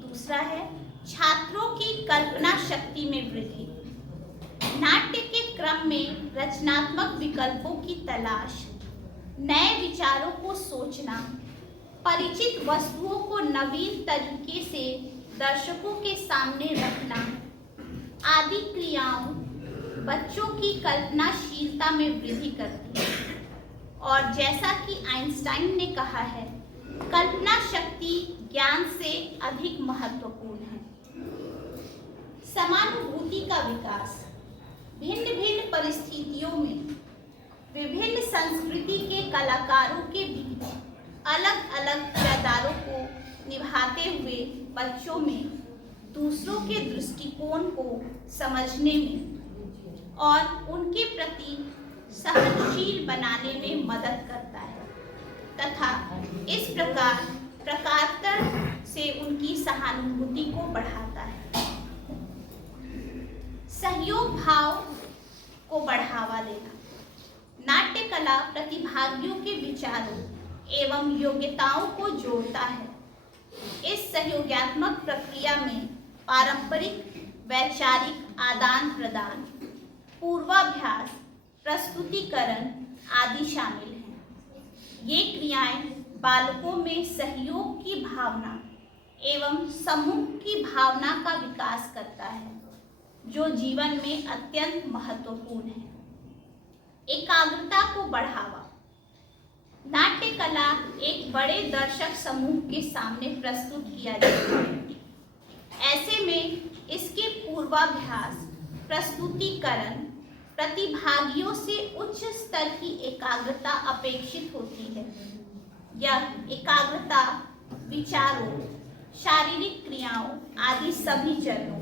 दूसरा है छात्रों की कल्पना शक्ति में वृद्धि। नाट्य के क्रम में रचनात्मक विकल्पों की तलाश, नए विचारों को सोचना, परिचित वस्तुओं को नवीन तरीके से दर्शकों के सामने रखना आदि क्रियाओं बच्चों की कल्पनाशीलता में वृद्धि करती है। और जैसा कि आइंस्टाइन ने कहा है, कल्पना शक्ति ज्ञान से अधिक महत्वपूर्ण है। समानुभूति का विकास। भिन्न भिन्न परिस्थितियों में विभिन्न संस्कृति के कलाकारों के बीच अलग अलग किरदारों को निभाते हुए बच्चों में दूसरों के दृष्टिकोण को समझने में और उनके प्रति सहनशील बनाने में मदद करता है तथा इस प्रकार से उनकी सहानुभूति को बढ़ाता है। सहयोग भाव को बढ़ावा देना। नाट्य कला प्रतिभागियों के विचारों एवं योग्यताओं को जोड़ता है। इस सहयोगात्मक प्रक्रिया में पारंपरिक वैचारिक आदान प्रदान, पूर्वाभ्यास, प्रस्तुतिकरण आदि शामिल हैं। ये क्रियाएं बालकों में सहयोग की भावना एवं समूह की भावना का विकास करता है, जो जीवन में अत्यंत महत्वपूर्ण है। एकाग्रता को बढ़ावा। नाट्य कला एक बड़े दर्शक समूह के सामने प्रस्तुत किया जाता है। ऐसे में इसके पूर्वाभ्यास, प्रस्तुतिकरण, प्रतिभागियों से उच्च स्तर की एकाग्रता अपेक्षित होती है। यह एकाग्रता विचारों, शारीरिक क्रियाओं आदि सभी चरणों,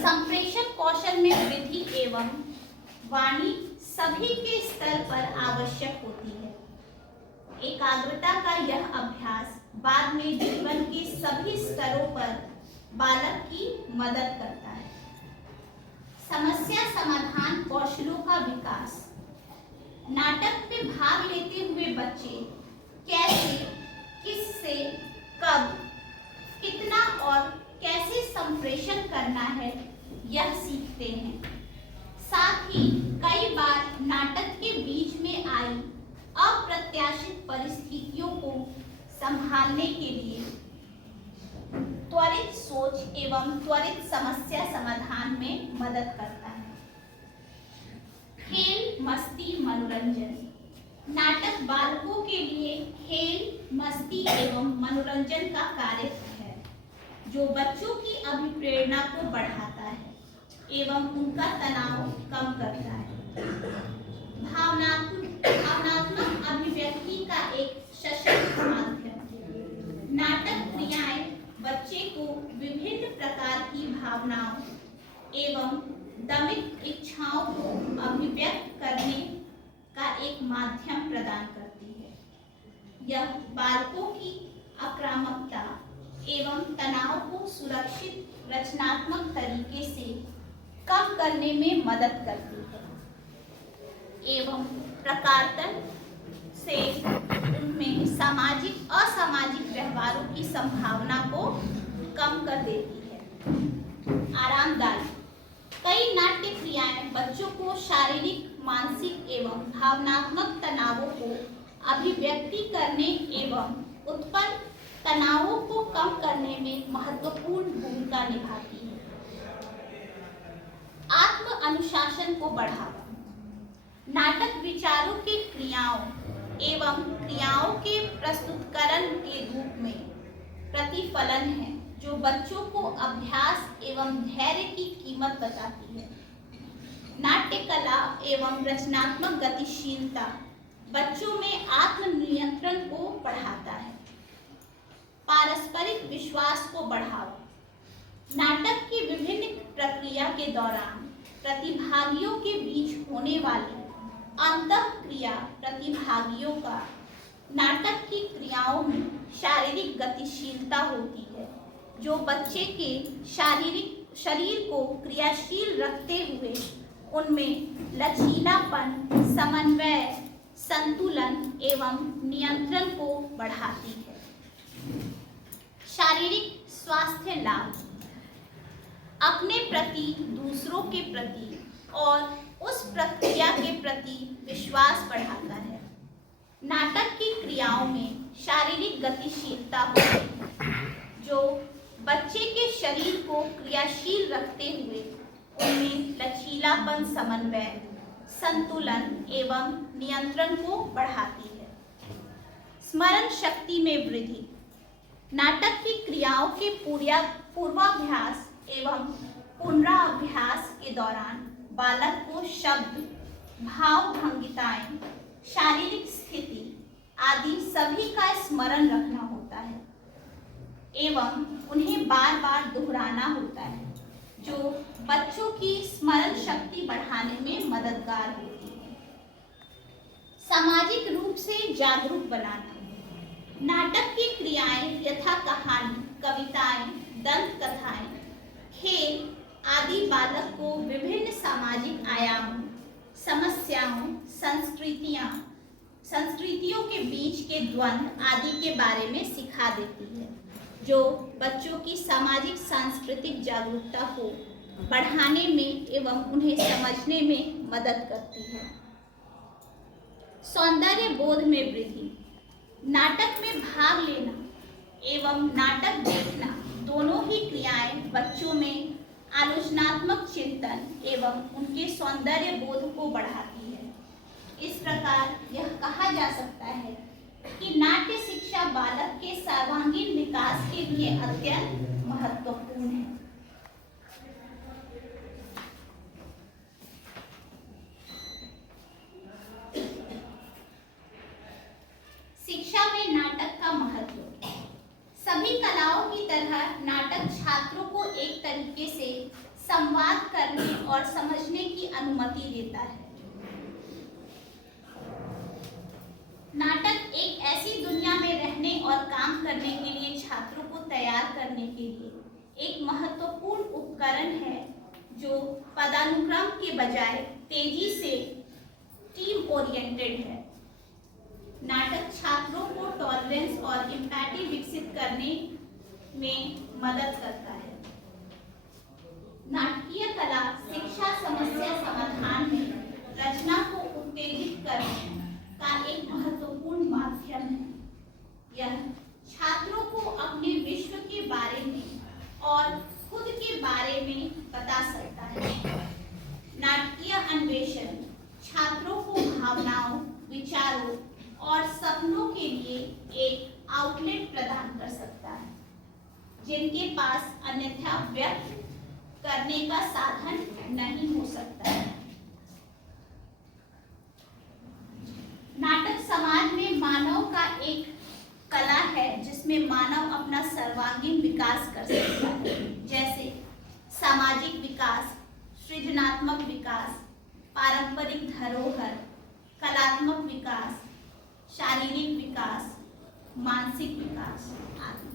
संप्रेषण कौशल में वृद्धि एवं वाणी सभी के स्तर पर आवश्यक होती है। एकाग्रता का यह अभ्यास बाद में जीवन के सभी स्तरों पर बालक की मदद करता है। समस्या समाधान कौशलों का विकास। नाटक में भाग लेते हुए बच्चे कैसे, किससे, कब, कितना और कैसे संप्रेषण करना है यह सीखते हैं। साथ ही कई बार नाटक के बीच में आई अप्रत्याशित परिस्थितियों को संभालने के लिए त्वरित सोच एवं त्वरित समस्या समाधान में मदद करता है। खेल, मस्ती, मनोरंजन। नाटक बालकों के लिए खेल, मस्ती एवं मनोरंजन का कार्य है, जो बच्चों की अभिप्रेरणा को बढ़ाता है एवं उनका तनाव कम करता है। भावनात्मक अभिव्यक्ति का एक सशक्त माध्यम। नाटक क्रियाएं बच्चे को विभिन्न प्रकार की भावनाओं एवं दमित इच्छाओं को अभिव्यक्त करने का एक माध्यम प्रदान करती है। यह बालकों की आक्रामकता एवं तनाव को सुरक्षित, रचनात्मक तरीके से कम करने में मदद करती है एवं प्रकारतन से उनमें सामाजिक असामाजिक व्यवहारों की संभावना को कम कर देती है। आरामदायी। कई नाट्य क्रियाएं बच्चों को शारीरिक, मानसिक एवं भावनात्मक तनावों को अभिव्यक्ति करने एवं उत्पन्न तनावों को कम करने में महत्वपूर्ण भूमिका निभाती है। आत्म अनुशासन को बढ़ावा। नाटक विचारों की क्रियाओं एवं क्रियाओं के प्रस्तुतकरण के रूप में प्रतिफलन है, जो बच्चों को अभ्यास एवं धैर्य की कीमत बताती है। नाट्य कला एवं रचनात्मक गतिशीलता बच्चों में आत्मनियंत्रण को बढ़ाता है। पारस्परिक विश्वास को बढ़ावा। नाटक की विभिन्न प्रक्रिया के दौरान प्रतिभागियों के बीच होने वाली अंतःक्रिया प्रतिभागियों का नाटक की क्रियाओं में शारीरिक गतिशीलता होती है, जो बच्चे के शरीर को क्रियाशील रखते हुए उनमें लचीलापन, समन्वय, संतुलन एवं नियंत्रण को बढ़ाती है। शारीरिक स्वास्थ्य लाभ। अपने प्रति, दूसरों के प्रति और उस प्रक्रिया के प्रति विश्वास बढ़ाता है। नाटक की क्रियाओं में शारीरिक गतिशीलता होती है, जो बच्चे के शरीर को क्रियाशील रखते हुए उनमें लचीलापन, समन्वय, संतुलन एवं नियंत्रण को बढ़ाती है। स्मरण शक्ति में वृद्धि। नाटक की क्रियाओं के पूर्वाभ्यास एवं पुनराभ्यास के दौरान बालक को शब्द, भाव भंगिताएं, शारीरिक स्थिति आदि सभी का स्मरण रखना होता है एवं उन्हें बार बार दोहराना होता है, जो बच्चों की स्मरण शक्ति बढ़ाने में मददगार होती है। सामाजिक रूप से जागरूक बनाना। नाटक की क्रियाएं यथा कहानी, कविताएं, दंत कथाएं, खेल आदि बालक को विभिन्न सामाजिक आयामों, समस्याओं, संस्कृतियों के बीच के द्वंद्व आदि के बारे में सिखा देती है, जो बच्चों की सामाजिक सांस्कृतिक जागरूकता को बढ़ाने में एवं उन्हें समझने में मदद करती है। सौंदर्य बोध में वृद्धि। नाटक में भाग लेना एवं नाटक देखना दोनों ही क्रियाएं बच्चों में आलोचनात्मक चिंतन एवं उनके सौंदर्य बोध को बढ़ाती है इस प्रकार यह कहा जा सकता है कि नाट्य शिक्षा बालक के सर्वांगीण विकास के लिए अत्यंत महत्वपूर्ण है। शिक्षा में नाटक का महत्व। सभी कलाओं की तरह नाटक छात्रों को एक तरीके से संवाद करने और समझने की अनुमति देता है। नाटक एक ऐसी दुनिया में रहने और काम करने के लिए छात्रों को तैयार करने के लिए एक महत्वपूर्ण उपकरण है जो पदानुक्रम के बजाय तेजी से टीम ओरिएंटेड है। नाटक छात्रों को टॉलरेंस और एम्पैथी विकसित करने में मदद करता है। नाटकीय कला शिक्षा समस्या समाधान में रचना को उत्तेजित करने का एक महत्वपूर्ण माध्यम है। यह छात्रों को अपने विश्व के बारे में और खुद के बारे में बता सकता है। नाटकीय अन्वेषण छात्रों को भावनाओं, विचारों और सपनों के लिए एक आउटलेट प्रदान कर सकता है जिनके पास अन्यथा व्यक्त करने का साधन नहीं हो सकता है। नाटक समाज में मानव का एक कला है जिसमें मानव अपना सर्वांगीण विकास कर सकता है, जैसे सामाजिक विकास, सृजनात्मक विकास, पारंपरिक धरोहर, कलात्मक विकास, शारीरिक विकास, मानसिक विकास आदि।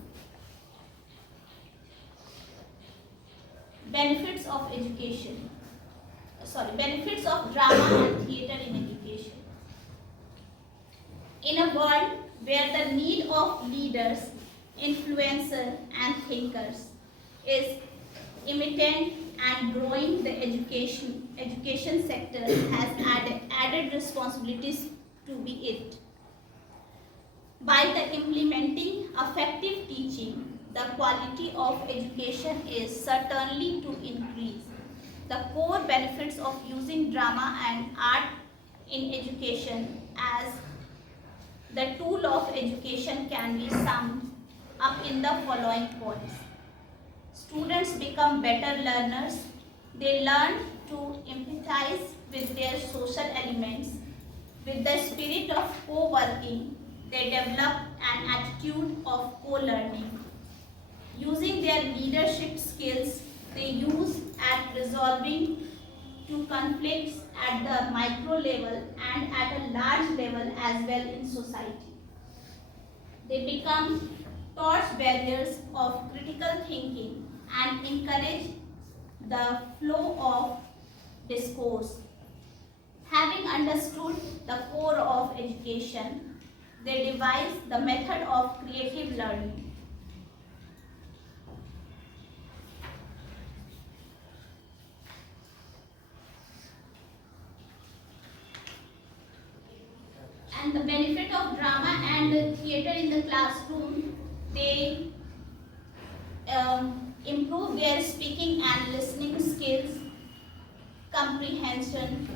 Benefits of drama and theatre in education. In a world where the need of leaders, influencers, and thinkers is imminent and growing, the education sector has added responsibilities to be it. By the implementing effective teaching, the quality of education is certainly to increase. The core benefits of using drama and art in education as the tool of education can be summed up in the following points. Students become better learners. They learn to empathize with their social elements. With the spirit of co-working, they develop an attitude of co-learning. Using their leadership skills, they use at resolving to conflicts at the micro level and at a large level as well in society. They become torch barriers of critical thinking and encourage the flow of discourse. Having understood the core of education, they devise the method of creative learning. And the benefit of drama and theatre in the classroom, they improve their speaking and listening skills, comprehension.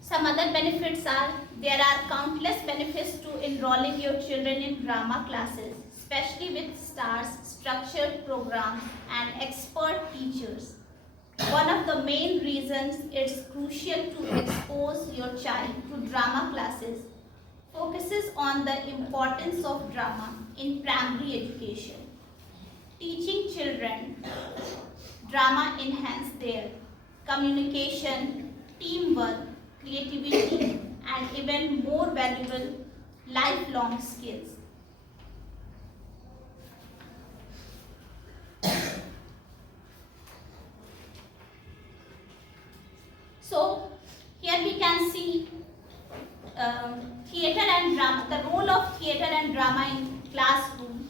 Some other benefits are, there are countless benefits to enrolling your children in drama classes, especially with stars, structured programs, and expert teachers. One of the main reasons it's crucial to expose your child to drama classes focuses on the importance of drama in primary education. Teaching children drama enhances their communication, teamwork, creativity, and even more valuable lifelong skills. So here we can see theatre and drama, the role of theatre and drama in classroom.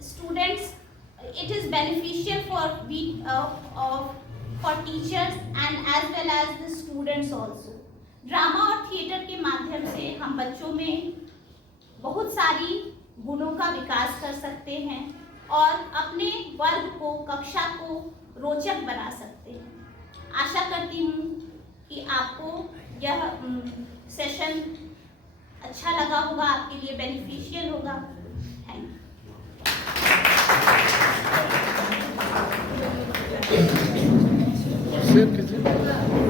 Students, it is beneficial for teachers and as well as the students also. Drama और theatre के माध्यम से हम बच्चों में बहुत सारी गुणों का विकास कर सकते हैं और अपने वर्ग को, कक्षा को रोचक बना सकते हैं। आशा करती हूँ कि आपको यह सेशन अच्छा लगा होगा, आपके लिए बेनिफिशियल होगा। Thank you.